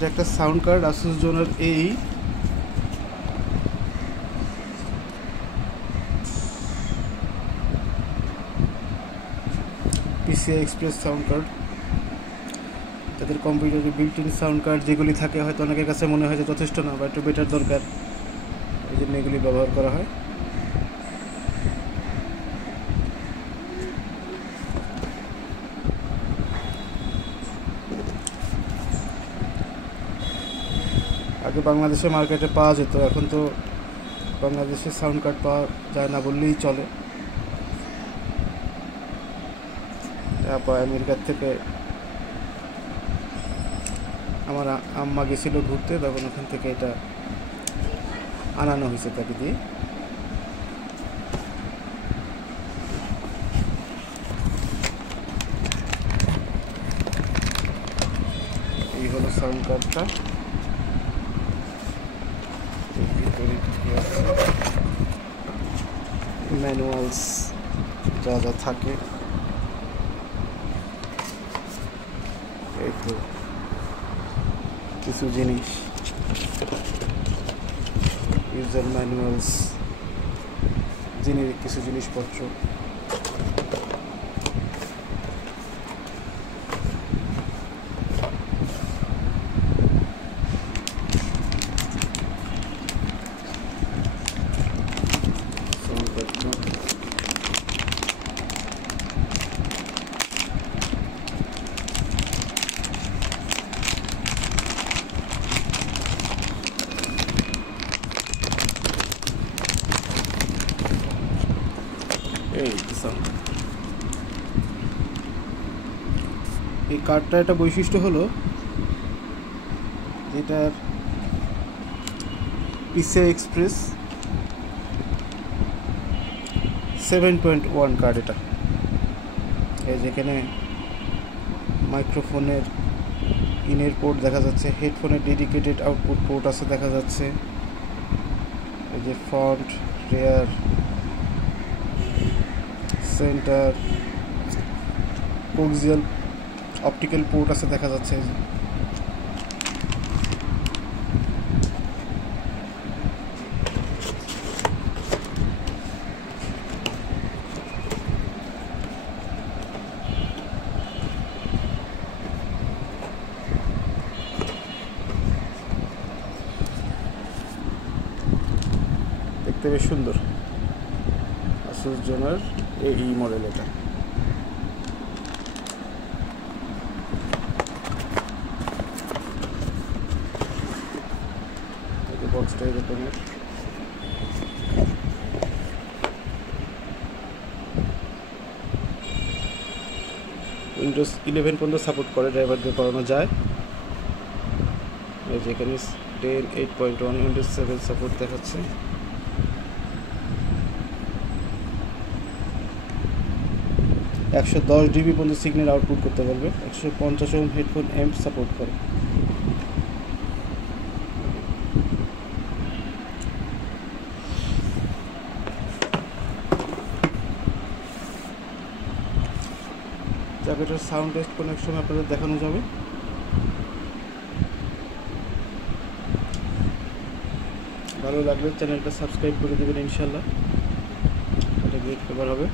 এটা একটা sound card Asus জোনার এই পিসিআই এক্সপ্রেস সাউন্ড কার্ড। তাদের কম্পিউটারে বিল্ট ইন সাউন্ড কার্ড যেগুলি থাকে হয়তো অনেকের কাছে মনে হয় যে যথেষ্ট না বা একটু বেটার দরকার, এই জন্য এগুলি ব্যবহার করা হয়। আগে বাংলাদেশে মার্কেটে পাওয়া যেত, এখন তো বাংলাদেশে সাউন্ড কার্ড পাওয়া যায় না বললেই চলে। তারপর আমেরিকার থেকে আমার আম্মা গেছিল ঘুরতে, তখন ওখান থেকে এটা আনানো হয়েছে তাকে দিয়ে। এই হলো সাউন্ড কার্ডটা। ম্যানুয়ালস যা যা থাকে, এই তো কিছু জিনিস, ইউজার ম্যানুয়ালস, কিছু জিনিসপত্র। এই কার্ডটা একটা বৈশিষ্ট্য হলো এটার পিসিআই এক্সপ্রেস 7.1 কার্ড। এটা এই যেখানে মাইক্রোফোনের ইনের পোর্ট দেখা যাচ্ছে, হেডফোনের ডেডিকেটেড আউটপুট পোর্ট আছে দেখা যাচ্ছে, এই যে front, rear, centre, coaxial optical port আছে দেখা যাচ্ছে। দেখতে বেশ সুন্দর, আসুস জোনার এই মডেল। এটা বক্সটা এরকমের। উইন্ডোজ 11 পর্যন্ত সাপোর্ট করে, ড্রাইভার দিয়ে করানো যায়। এই যেখানে 10, 8.1, উইন্ডোজ 7 সাপোর্ট দেখাচ্ছে। $110 dB পর্যন্ত সিগন্যাল আউটপুট করতে পারবে। 150 ওহম হেডফোন অ্যাম্প সাপোর্ট করে। এটার সাউন্ড টেস্ট কোনো এক সময় আপনাদের দেখানো যাবে। ভালো লাগলে চ্যানেলটা সাবস্ক্রাইব করে দেবেন, ইনশাল্লাহ এটা গ্রেট পেপার হবে।